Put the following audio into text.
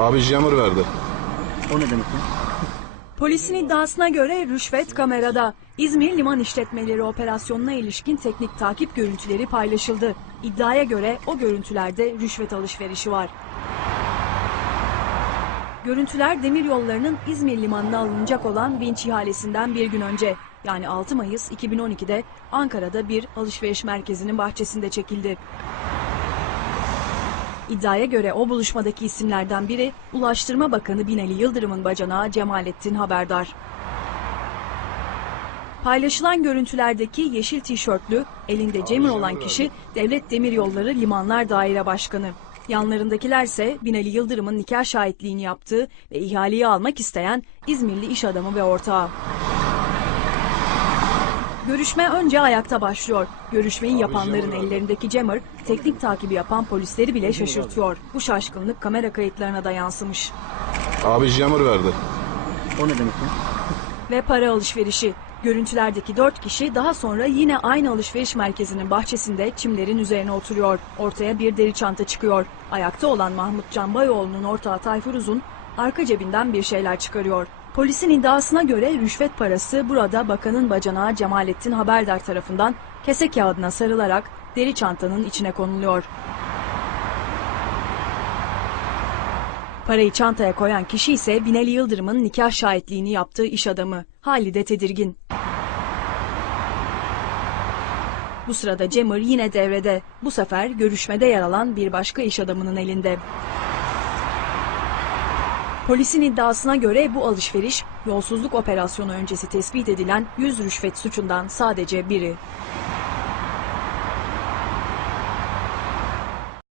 Abi jammer verdi. O ne demek ya? Polisin iddiasına göre rüşvet kamerada. İzmir Liman İşletmeleri operasyonuna ilişkin teknik takip görüntüleri paylaşıldı. İddiaya göre o görüntülerde rüşvet alışverişi var. Görüntüler demir yollarının İzmir limanına alınacak olan vinç ihalesinden bir gün önce yani 6 Mayıs 2012'de Ankara'da bir alışveriş merkezinin bahçesinde çekildi. İddiaya göre o buluşmadaki isimlerden biri Ulaştırma Bakanı Binali Yıldırım'ın bacanağı Cemalettin Haberdar. Paylaşılan görüntülerdeki yeşil tişörtlü, elinde cemir olan kişi Devlet Demiryolları Limanlar Daire Başkanı. Yanlarındakilerse Binali Yıldırım'ın nikah şahitliğini yaptığı ve ihaleyi almak isteyen İzmirli iş adamı ve ortağı. Görüşme önce ayakta başlıyor. Görüşmeyi yapanların ellerindeki jammer, teknik takibi yapan polisleri bile şaşırtıyor. Bu şaşkınlık kamera kayıtlarına da yansımış. Abi jammer verdi. O ne demek ya? Ve para alışverişi. Görüntülerdeki dört kişi daha sonra yine aynı alışveriş merkezinin bahçesinde çimlerin üzerine oturuyor. Ortaya bir deri çanta çıkıyor. Ayakta olan Mahmut Canbayoğlu'nun ortağı Tayfur Uzun arka cebinden bir şeyler çıkarıyor. Polisin iddiasına göre rüşvet parası burada bakanın bacanağı Cemalettin Haberdar tarafından kese kağıdına sarılarak deri çantanın içine konuluyor. Parayı çantaya koyan kişi ise Binali Yıldırım'ın nikah şahitliğini yaptığı iş adamı. Halide tedirgin. Bu sırada Cemur yine devrede. Bu sefer görüşmede yer alan bir başka iş adamının elinde. Polisin iddiasına göre bu alışveriş yolsuzluk operasyonu öncesi tespit edilen 100 rüşvet suçundan sadece biri.